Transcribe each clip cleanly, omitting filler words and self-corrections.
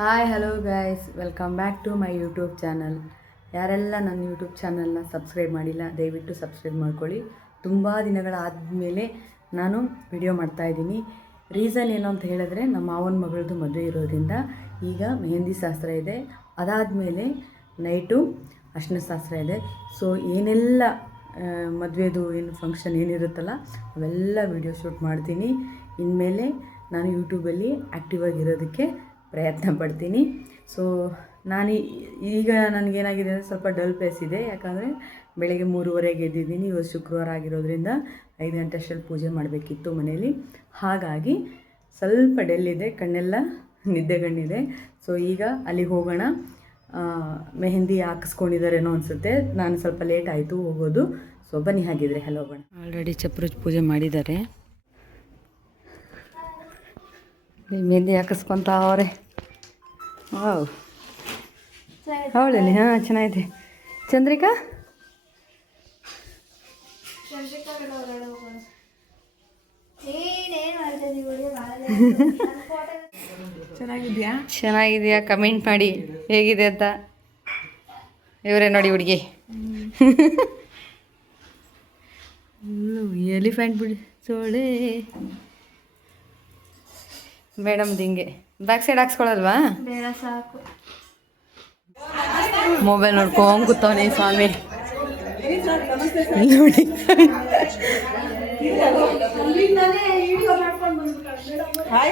Hi hello guys, welcome back to my YouTube channel. ಯಾರೆಲ್ಲ ನನ್ನ YouTube ಚಾನಲ್ನ subscribe ಮಾಡಿಲ್ಲ ದಯವಿಟ್ಟು ಸಬ್ಸ್ಕ್ರೈಬ್ ಮಾಡ್ಕೊಳ್ಳಿ. ತುಂಬ ದಿನಗಳಾದಮೇಲೆ ನಾನು ವಿಡಿಯೋ ಮಾಡ್ತಾಯಿದ್ದೀನಿ. ರೀಸನ್ ಏನು ಅಂತ ಹೇಳಿದ್ರೆ, ನಮ್ಮ ಮಾವನ ಮಗಳದ್ದು ಮದುವೆ ಇರೋದ್ರಿಂದ ಈಗ ಮೆಹಂದಿ ಶಾಸ್ತ್ರ ಇದೆ, ಅದಾದಮೇಲೆ ನೈಟು ಅರ್ಶಿನ ಶಾಸ್ತ್ರ ಇದೆ. ಸೊ ಏನೆಲ್ಲ ಮದುವೆದು ಏನು ಫಂಕ್ಷನ್ ಏನಿರುತ್ತಲ್ಲ ಅವೆಲ್ಲ ವಿಡಿಯೋ ಶೂಟ್ ಮಾಡ್ತೀನಿ. ಇನ್ಮೇಲೆ ನಾನು ಯೂಟ್ಯೂಬಲ್ಲಿ ಆ್ಯಕ್ಟಿವ್ ಆಗಿರೋದಕ್ಕೆ ಪ್ರಯತ್ನ ಪಡ್ತೀನಿ. ಸೊ ನಾನು ಈಗ ನನಗೇನಾಗಿದೆ ಅಂದರೆ ಸ್ವಲ್ಪ ಡಲ್ ಪ್ಲೇಸ್ ಇದೆ. ಯಾಕಂದರೆ ಬೆಳಗ್ಗೆ 3:30ಗೆ ಎದ್ದಿದ್ದೀನಿ. ಇವತ್ತು ಶುಕ್ರವಾರ ಆಗಿರೋದ್ರಿಂದ 5 ಗಂಟೆ ಅಷ್ಟರಲ್ಲಿ ಪೂಜೆ ಮಾಡಬೇಕಿತ್ತು ಮನೇಲಿ. ಹಾಗಾಗಿ ಸ್ವಲ್ಪ ಡೆಲ್ ಇದೆ, ಕಣ್ಣೆಲ್ಲ ನಿದ್ದೆಗಣ್ಣಿದೆ. ಸೊ ಈಗ ಅಲ್ಲಿಗೆ ಹೋಗೋಣ. ಮೆಹಂದಿ ಹಾಕಿಸ್ಕೊಂಡಿದ್ದಾರೇನೋ ಅನಿಸುತ್ತೆ. ನಾನು ಸ್ವಲ್ಪ ಲೇಟ್ ಆಯಿತು ಹೋಗೋದು. ಸೊ ಬನ್ನಿ ಹಾಗಿದ್ರೆ ಅಲ್ಲಿ ಹೋಗೋಣ. ಆಲ್ರೆಡಿ ಚಪ್ರ ಪೂಜೆ ಮಾಡಿದ್ದಾರೆ. ಮೆಹಂದಿ ಹಾಕಿಸ್ಕೊತಾವ್ರೆ. ವಾವ್, ಅವಳಲ್ಲಿ ಹಾಂ ಚೆನ್ನಾಗಿದೆ. ಚಂದ್ರಿಕಾ ಚೆನ್ನಾಗಿದೆಯಾ ಕಮೆಂಟ್ ಮಾಡಿ ಹೇಗಿದೆ ಅಂತ. ಇವರೇ ನೋಡಿ ಹುಡುಗಿ. ಎಲಿಫೆಂಟ್ ಬಿಡಿ ಸೋಳೆ ಮೇಡಮ್ದು ಹಿಂಗೆ ಬ್ಯಾಕ್ ಸೈಡ್ ಹಾಕ್ಸ್ಕೊಳಲ್ವಾ? ಸಾಕು. ಮೊಬೈಲ್ ನೋಡ್ಕೊಂಡು ಕೂತವನೇ ಸ್ವಾಮಿ. ನೋಡಿ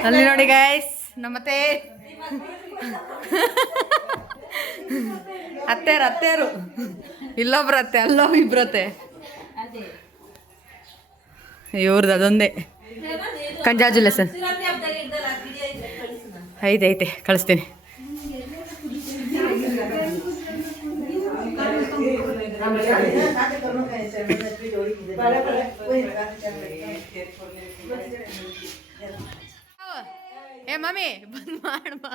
ಅಲ್ಲಿ ನೋಡಿ ಗೈಸ್, ನಮ್ಮತ್ತೆ ಅತ್ತೇರು ಇಲ್ಲೊಬ್ರು ಅತ್ತೆ, ಇಬ್ರತ್ತೆ. ಇವ್ರದ್ದು ಅದೊಂದೇ ಕಂಜಾಜುಲೇಷನ್ ಐತೆ ಕಳಿಸ್ತೀನಿ. ಏ ಮಮ್ಮಿ ಬಂದ್ ಮಾಡಮ್ಮ.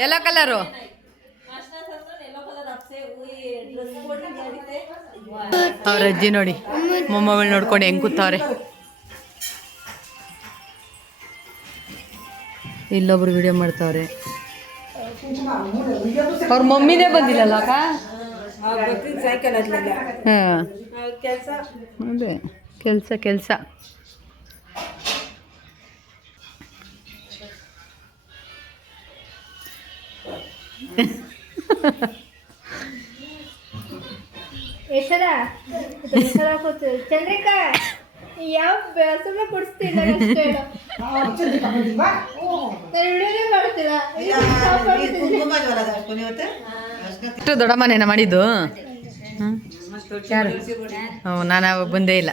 ಯೆಲ್ಲೋ ಕಲರು ಅವ್ರ ಅಜ್ಜಿ ನೋಡಿ ಮೊಮ್ಮಗಳು ನೋಡ್ಕೊಂಡು ಹೆಂಗ್ ಕೂತವ್ರೆ. ಇಲ್ಲೊಬ್ರು ವಿಡಿಯೋ ಮಾಡ್ತಾವ್ರೆ. ಅವ್ರ ಮಮ್ಮಿನೇ ಬಂದಿಲ್ಲಲ್ಲ ಅಕ್ಕ. ಹಾಂ ಅದೇ ಕೆಲಸ ಚಂದ್ರಿಕಾ ಯಾವ ಸುಮ್ಮನೆ ಕೊಡಿಸ್ತೀನಿ ದೊಡ್ಡಮ್ಮನೇನ ಮಾಡಿದ್ದು. ಯಾರು? ಹ್ಞೂ ನಾನು ಅವಾಗ ಬಂದೇ ಇಲ್ಲ.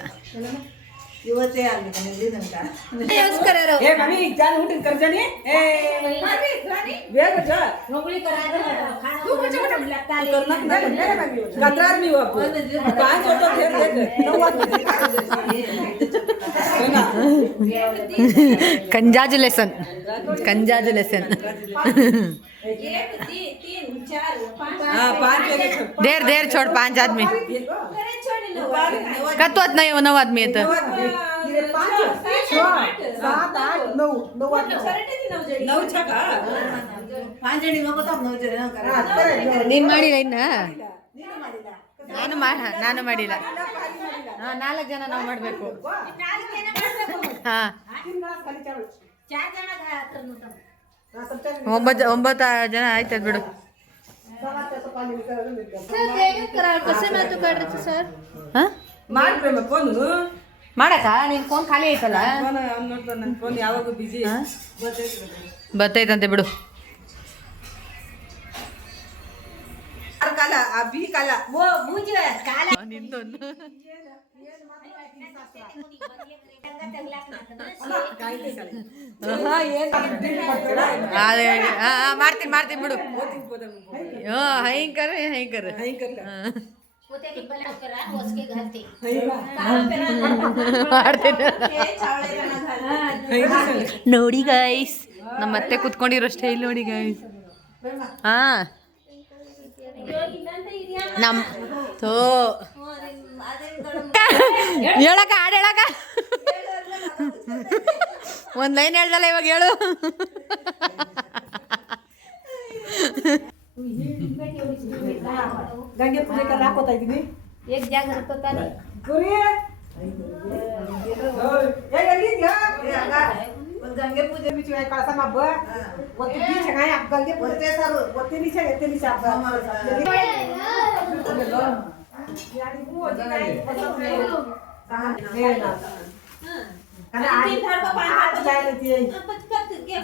कंजाजुलेशन देर छोड़ 5 आदमी कतवत नहीं 9 आदमी है तो ನೀನು ಮಾಡಿಲ್ಲ ಇನ್ನ? ನಾನು ಮಾಡಿಲ್ಲ. 4 ಜನ ನಾವು ಮಾಡಬೇಕು. ಹಾಂ 9 ಜನ ಆಯ್ತದ ಬಿಡು. ಮಾಡಕ್ಕ ನಿನ್ ಫೋನ್ ಖಾಲಿ ಐತಲ್ಲ, ಬರ್ತೈತಂತೆ ಬಿಡು. ಮಾಡ್ತೀನಿ ಬಿಡು. ಹೈಂಕರ್ ನೋಡಿ ಗೈಸ್ ನಮ್ಮ ಮತ್ತೆ ಕುತ್ಕೊಂಡಿರೋ ಸ್ಟೈಲ್ ನೋಡಿ ಗೈಸ್. ಹಾ ನಮ್ ಥೋ ಹೇಳಕ ಹಾಡು ಹೇಳಕ ಒಂದ್ ಲೈನ್ ಹೇಳ್ದಲ್ಲ ಇವಾಗ ಹೇಳು. ಗಂಗೆ ಪೂಜೆಗೆ ಹಾಕೋತಾ ಇದ್ದೀನಿ. एक जाग रखो ताने ಗಂಗೆ ಪೂಜೆ ಬಿಚ್ಚು ಕಳಸ ಹಬ್ಬ ಒತ್ತು ಬೀಚ ಗಂಗೆ ಪೂಜೆ ಸಾರು ಒತ್ತಿ ನಿಚ ಎತ್ತಿ ನಿಚ ಹಬ್ಬ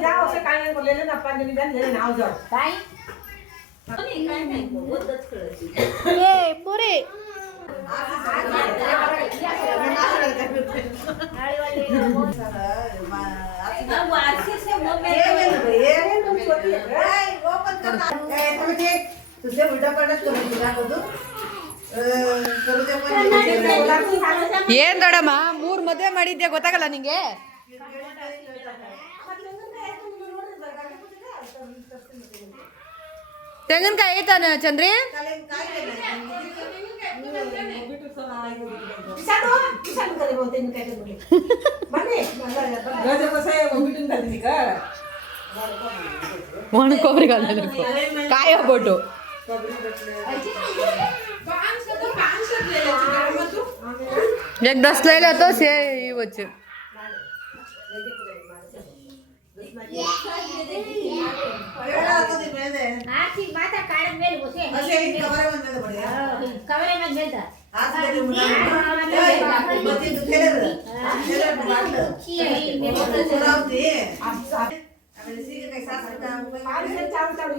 जाओ से काय को ले लेना 5 दिन ले लेना आओ जाओ काय ए पुरे तुझे उलटा पडत ಏನ್ ದೊಡಮ್ಮ 3 ಮದುವೆ ಮಾಡಿದ್ಯಾ ಗೊತ್ತಾಗಲ್ಲ ನಿಂಗೆ? ತೆಂಗಿನಕಾಯಿ ಐತಾನ ಚಂದ್ರಿ? ಒಣ ಕೊಬ್ಬರಿ ಕಾಯಿ ಹೋಗ್ಬಿಟ್ಟು एक 10 ले ले तो से ये बच्चे आखी माता काढ मेल बसे असे कवरे में मेलता आज के बती दुखेले आम्ही सीगे काही सासरता पाणी चालू चालू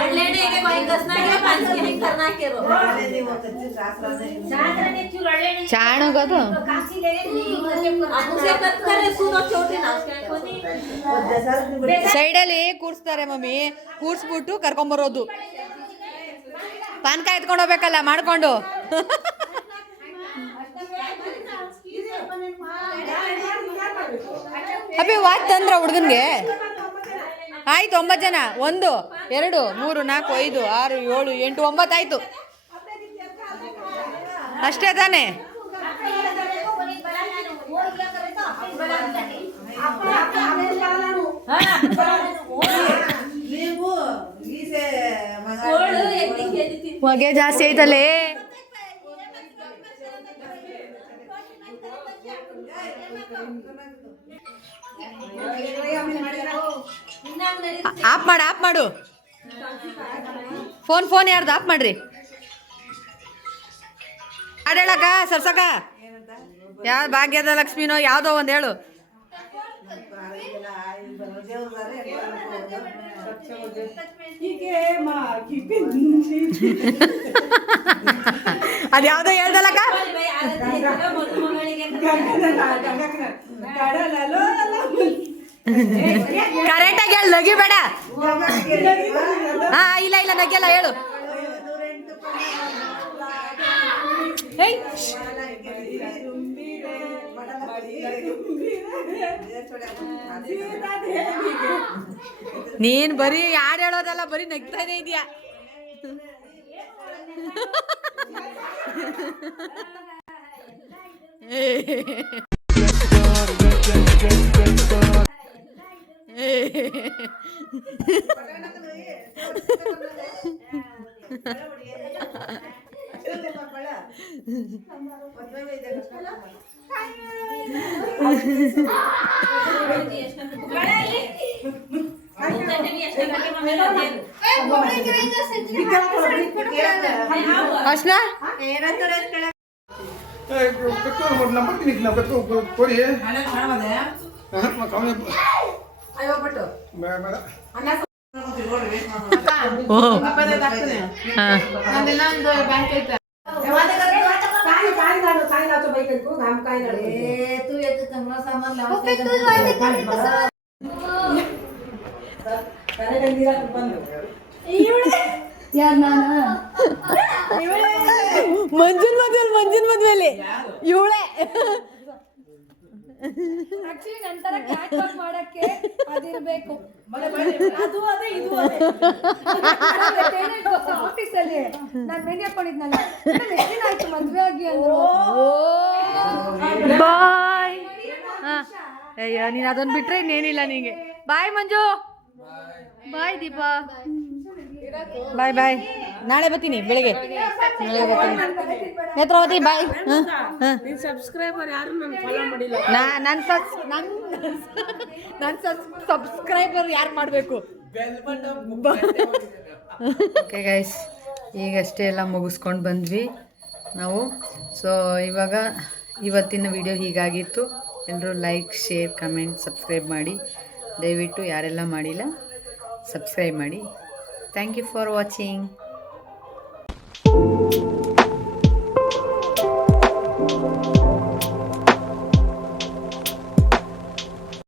अडलेने के कोई कसना है पांच के नहीं करना के रो चाण होगा आपसे कट करे सुनो छोटे नाच के कोनी ಸೈಡ್ ಅಲ್ಲಿ ಕೂರ್ಸ್ತಾರೆ ಮಮ್ಮಿ, ಕೂರ್ಸ್ಬಿಟ್ಟು ಕರ್ಕೊಂಬರೋದು. ಪಾನ್ಕ ಎತ್ಕೊಂಡು ಹೋಗ್ಬೇಕಲ್ಲ ಮಾಡ್ಕೊಂಡು. ಅಬ್ಬಿ ವಾಚ್ ತಂದ್ರ ಹುಡುಗನ್ಗೆ ಆಯ್ತು 9 ಜನ 1 2 3 4 5 6 7 8 9 ಆಯ್ತು ಅಷ್ಟೇ ತಾನೆ. ಹೊಗೆ ಜಾಸ್ತಿ ಐತಲ್ಲೇ. ಆಫ್ ಮಾಡು ಫೋನ್ ಯಾರ್ದು ಆಫ್ ಮಾಡ್ರಿ. ಹಾಡೇಳಕ ಸರ್ಸಕ ಯಾವ ಭಾಗ್ಯದ ಲಕ್ಷ್ಮಿನೋ ಯಾವುದೋ ಒಂದು ಹೇಳು. ಅದ್ಯಾವುದೋ ಹೇಳ್ದಲ್ಲಕ್ಕ, ಕರೆಕ್ಟಾಗಿ ಹೇಳು, ನಗಿಬೇಡ. ಹಾ ಇಲ್ಲ ನಗಿಯಲ್ಲ ಹೇಳು. ನೀನ್ ಬರೀ ಯಾರು ಹೇಳೋದಲ್ಲ, ಬರೀ ನಗ್ತಾನೆ ಇದೆಯಾ. ಅಷ್ಟನ ಯಾರು ನಾನು ಮಂಜುನ್ ಮದ್ವೆಲಿ ಇವಳೆ ಆಕ್ಚುಲಿ ನಂತರ ಕ್ಯಾಟ್ ವಾಕ್ ಮಾಡಕ್ಕೆ ಅದಿರ್ಬೇಕು ಅದು ಅದೇ ಇದು ಅದೇ ಆಫೀಸಲ್ಲಿ ನಾನು ಮೆಹಂದಿ ಹಾಕೊಂಡಿದ್ನಲ್ಲ ಎಷ್ಟಿನಾಯ್ತು ಮದ್ವೆ ಆಗಿ ಅಂದ್ರು ಬಾಯ್ ಅಯ್ಯೋ ನೀನು ಅದೊಂದು ಬಿಟ್ರೆ ಇನ್ನೇನಿಲ್ಲ ನಿಂಗೆ ಬಾಯ್ ಮಂಜು ಬಾಯ್ ದೀಪಾ ಬಾಯ್ ಬಾಯ್ ನಾಳೆ ಬರ್ತೀನಿ ಬೆಳಿಗ್ಗೆ ನಾಳೆ ಬರ್ತೀನಿ ನೇತ್ರಾವತಿ ಬಾಯ್ ಸಬ್ಸ್ಕ್ರೈಬರ್ ಯಾರು ನಾನು ಫಾಲೋ ಮಾಡಿಲ್ಲ ನನ್ನ ಸಬ್ಸ್ಕ್ರೈಬರ್ ಯಾರು ಮಾಡಬೇಕು ಓಕೆ ಗೈಸ್ ಈಗಷ್ಟೇ ಎಲ್ಲ ಮುಗಿಸ್ಕೊಂಡು ಬಂದ್ವಿ ನಾವು. ಸೊ ಇವಾಗ ಇವತ್ತಿನ ವಿಡಿಯೋ ಹೀಗಾಗಿತ್ತು. ಎಲ್ಲರೂ ಲೈಕ್ ಶೇರ್ ಕಮೆಂಟ್ ಸಬ್ಸ್ಕ್ರೈಬ್ ಮಾಡಿ, ದಯವಿಟ್ಟು ಯಾರೆಲ್ಲ ಮಾಡಿಲ್ಲ ಸಬ್ಸ್ಕ್ರೈಬ್ ಮಾಡಿ. Thank you for watching.